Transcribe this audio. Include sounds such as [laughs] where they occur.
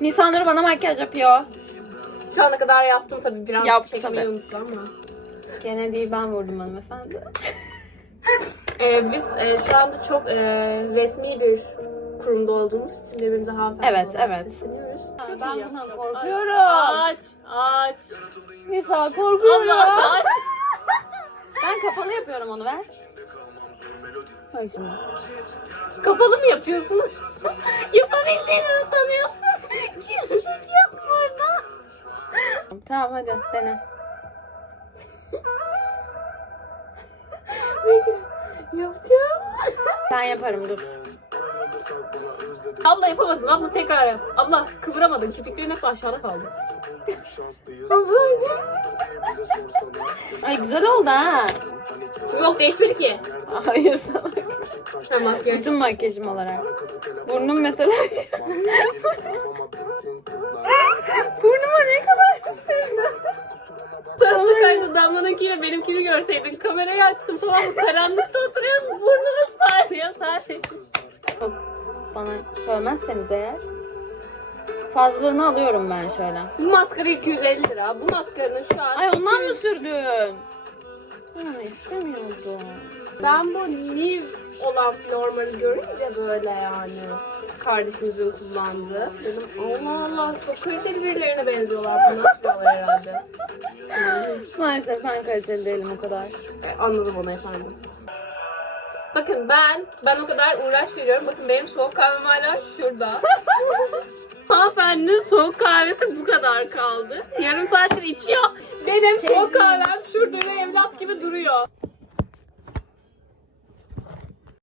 Nisanur bana makyaj yapıyor. Şu ana kadar yaptım tabii. Biraz Yaptı çekmeyi tabii. unuttum ama. Gene değil ben vurdum hanımefendi. [laughs] Ee, biz e, şu anda çok e, resmi bir kurumda olduğumuz için birbirimize hanımefendi Evet, olarak evet. sesleniyoruz. Ben bundan korkuyorum. Aç, aç. Nisa korkuyorum. Allah aç. [laughs] Ben kapalı yapıyorum onu ver. Bak şimdi. Kapalı mı yapıyorsunuz? [laughs] Yapabildiğini Tamam hadi dene. [laughs] Yapacağım. Ben yaparım dur. Abla yapamadın. Abla tekrar yap. Abla kıvıramadın. Kirpikleri nasıl aşağıda kaldı? Ay güzel oldu ha. Yok değişmedi ki. Hayır salak. Tamam. Gel. Bütün makyajım olarak. Burnum mesela. [laughs] Kaydı damlanınkiyle benimkini görseydin. Kamerayı açtım mı? Karanlıkta oturuyorum. Burnumuz parlıyor sadece. Çok bana söylemezseniz eğer. Fazlalığını alıyorum ben şöyle. Bu maskara 250 lira. Bu maskaranın şu an... Ay ondan mı sürdün? Ben istemiyordum. Ben bu Niv olan Flormar'ı görünce böyle yani kardeşimizin kullandığı. Dedim Allah Allah çok kaliteli birilerine benziyorlar bunlar sürüyorlar herhalde. Maalesef ben kaliteli değilim o kadar. E, anladım onu efendim. Bakın ben, ben o kadar uğraş veriyorum. Bakın benim soğuk kahvem hala şurada. [laughs] Hanımefendinin soğuk kahvesi bu kadar kaldı. Yarım saattir içiyor. Benim soğuk kahvem